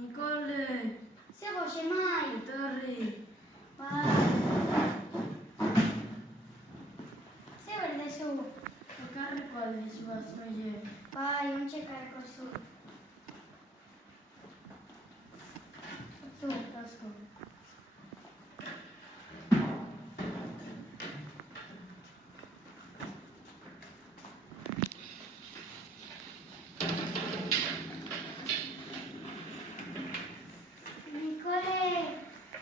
Nicole, Ze goxe mai. etorri. Bai. Ze berdezu. Ekarriko aldizu bazoie. Bai, ontsa ekarriko zu. Zu. Asko. Nicole,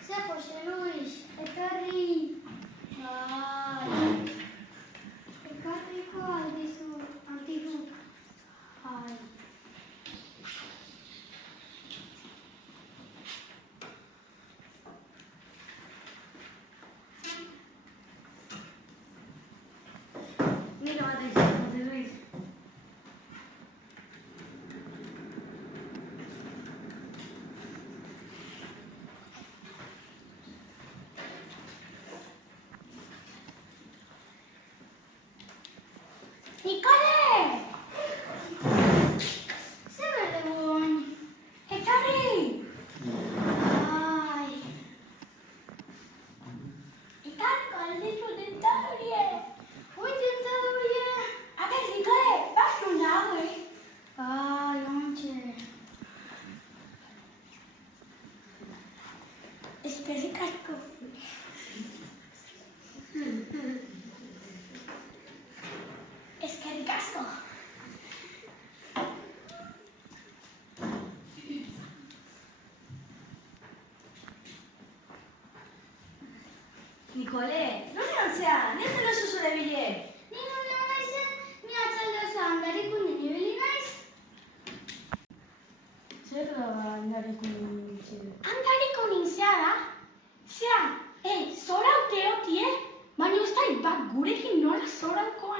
ze goxe Luis. Etorri. Bai. Ekarriko aldizu. Bai. Mira bat egiten, Luis. Nicole! Ze berdegun. Ekarri. Bai. Ekarriko aldizu dentadurie. Ui, dentadurie. Aka, Nicole, bastu nago, Bai, ontsa. Eskerrik asko. Eskerrik asko. Nicole, non erotzea, nire lozu zure bile. Ni non naizen, ni atzalde oso handarikunen ibili naiz. Zer da handariko nintzen? Handariko nintzea da? Zera, zora uteotie, baina ez da bat gurekin nola zorauko